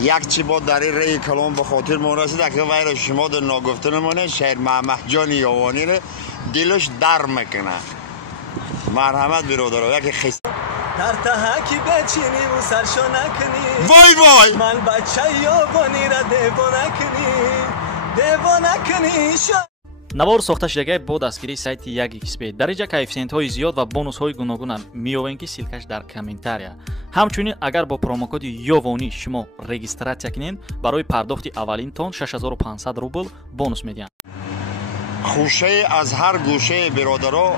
یک چی با در این رای کلام به خاطر مونسیده که ویر شما در ناگفتنمونه شهر محمد جان یوانی رو دلش در میکنه. مرحمت برادر یکی خیست در تهکی بچینی و سرشو نکنی وای وای من بچه یوانی را دیوانه کنی навор сохта шудагии бо дастгирии сайти 1xbet дар инҷа коэффициентҳои зиёд ва бонусҳои гуногуна меёбем ки силкаш дар комментария. ҳамчунин агар бо промокоди ёвонӣ шумо регистратсия кунед барои пардохти аввалинтон 6500 рубл бонус медиҳанд. хушаи аз ҳар гӯшаи биродаро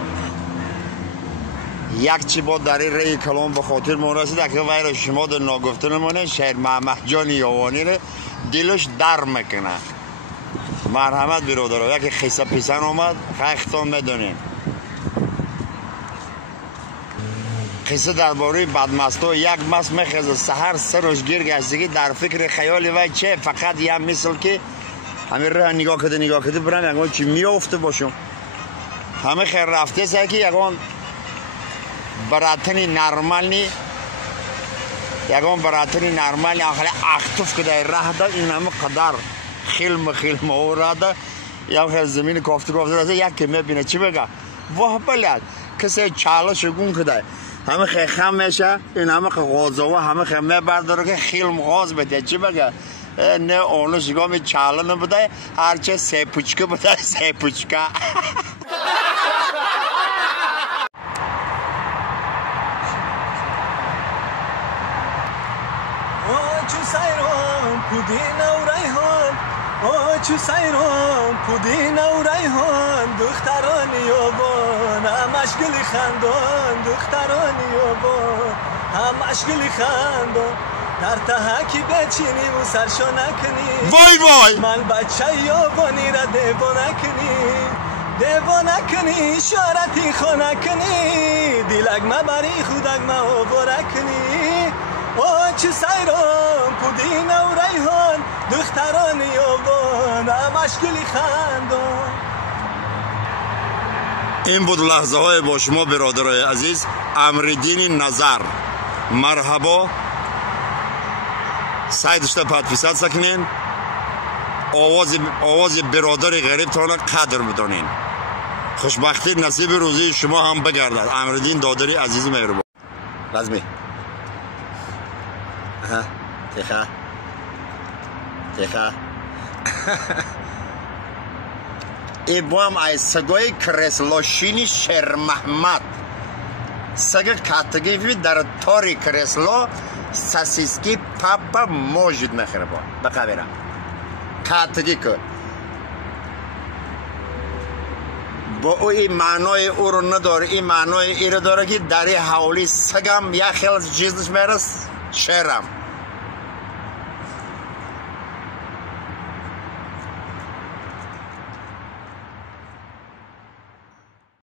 як чӣ бо дар ин раи калом ба хотир монасида ки вайро шумо дар ногуфтанамонед шаҳр маҳмаҳҷони ёвониро дилаш дар мекуна. مرحمت برادرها یکی خیسه پیسن آمد خیختان میدونین قصه درباره بدمستا یک مست میخزه سحر سرش گیر گشتگی در فکر خیالی و چه فقط یه مثل که همین راه نگاه کده برم یکان چی میافته باشم همه خیر رفته سه که یکان براتنی نرمال آخری اختف کده راه دا این همه قدر خیل موراده یا خیلی زمین کافته راسته یکی میبینه چی بگه واه بلد کسی چاله شگون کده همه خیلی خم میشه این همه خیلی غازه و همه خیلی میبرداره که خیلی غاز بده چی بگه نه اونو شگاه می چاله نبوده هرچه سه پوچکه بوده سه پوچکه چو سیران پودینه و ریحان دختران یابان همش گلی خندان دختران یابان همش گلی خندان در تهکی بچینی و سرشو نکنی وای من بچه یابانی را دیوانه کنی شارتی خانه کنی دیلک مبری خودک مهواره کنی چو سیران پودینه و ریحان دختران یابان همش گلی خندان. این بود لحظه های با شما برادرای عزیز. امردین نظر مرحبا سعی داشته پادپیسات سکنین آواز برادر غریب تانا قدر بدانین خوشبختی نصیب روزی شما هم بگردد. امردین دادری عزیز مهربان لازمی تیخه ای با هم ای سگای کرسلاشینی شیر محمد سگا کاتگی در تاری کرسلا ساسیسکی پاپا موجود میخوره با بقیره کاتگی که با او این معنای او رو نداره این معنای ای رو داره که در حوالی سگم یا خیلی چیزش میرس شیرم